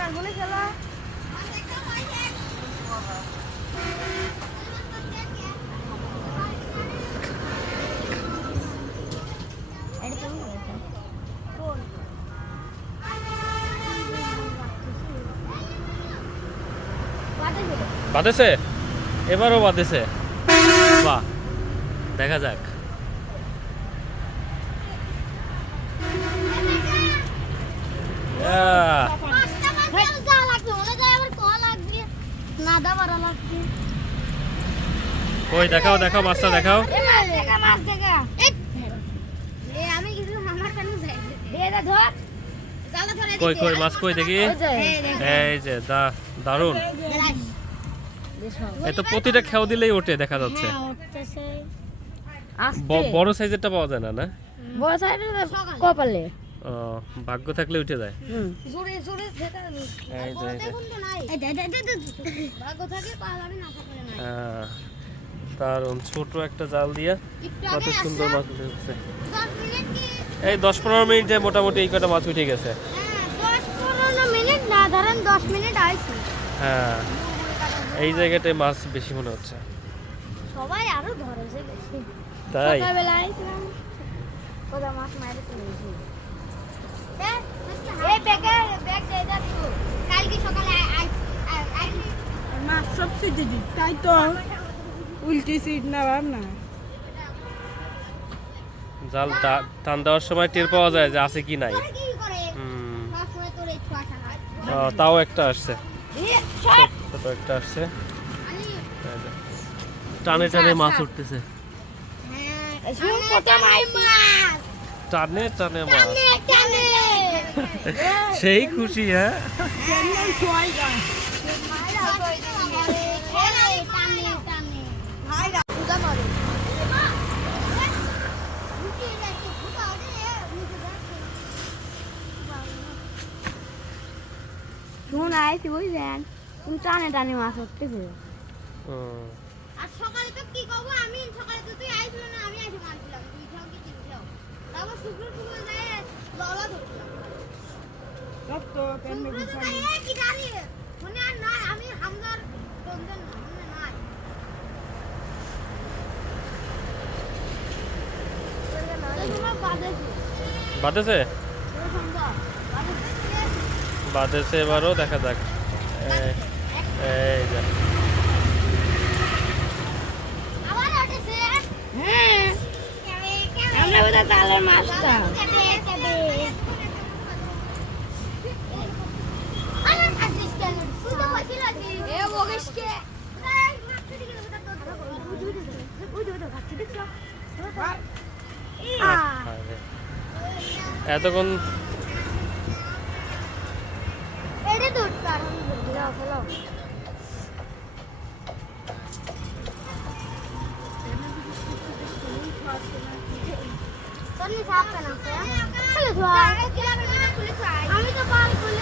কারবনে খেলা বাঁধেছে, এবারও বাঁধেছে। বাহ, দেখা যাক। কই দেখাও দেখাও মাছটা দেখাও। কই কই মাছ কই দেখি। এই যে দারুন, এই তো প্রতিটা খেও দিলেই ওঠে দেখা যাচ্ছে। বড় সাইজেরটা পাওয়া যায় না? না বড় সাইজের কপালে ও, ভাগ্য থাকলে উঠে যায়। জোরে জোরে যেটা এই যে ভাগ্য থাকে পালাবি না থাকলে না। দারুন, ছোট একটা জাল দিয়া কত সুন্দর মাছ উঠেছে। 10 মিনিট কি এই 10-15 মিনিটে মোটামুটি এই কটা মাছ উঠে গেছে। 10-15 মিনিট না, ধরেন 10 মিনিট আইছে। হ্যাঁ, এই জায়গাটায় মাছ বেশি মনে হচ্ছে। সবাই আরো ধরেছে বেশি। তাই সকালবেলা আইছিলাম, ওটা মাছ মাইরে চলে গেছে। এই ব্যাগ দিয়ে দাও তো, কালকে সকালে মাছ সব সিটে দিই, তাই তো উল্টি সিট না ভাব না। জাল টান দেওয়ার সময় টের পাওয়া যায় যে আছে কি নাই। কি করে সবসময় তোর এই ছোঁয়া না। তাও একটা আসছে, ছোট একটা আসছে। টানে টানে মাছ উঠতেছে, টানে টানে মাছ। সেই খুশি। হ্যাঁ, শুন আইছি বুঝলেন, তুমি টানে টানে মাছ উঠতেছে। আর সকালে তো কি করবো, আমি সকালে তো তুই আইছিল না, আমি এসে মারছিলাম 2 ঠাও কি 3 ঠাও। তারপর শুক্র যায় ললা ধরছিলাম। সব তো কেমনে গুছালি কি দাঁড়িয়ে মনে আর নাই, আমি হামদার রঞ্জন মনে নাই। তোমার বাঁধেছে বাঁধেছে, এবারও দেখা যাক। এই যে আবার উঠেছে। হ্যাঁ, আমরা ওটা তালের মাছটা। এতক্ষণ এটা তো কারণ হলো আমি তো পাল খুলে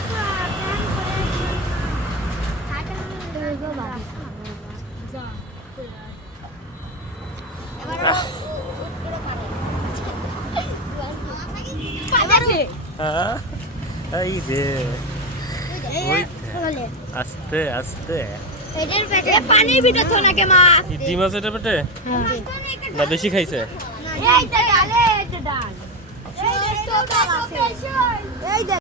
এই রে, আস্তে আস্তে। এটার পেটে পানির ভিতর তো নাকি মাছ। ডিম আছে এটার পেটে না? বেশি খাইছে? এইটা ডাল, এইটা ডাল। এই যে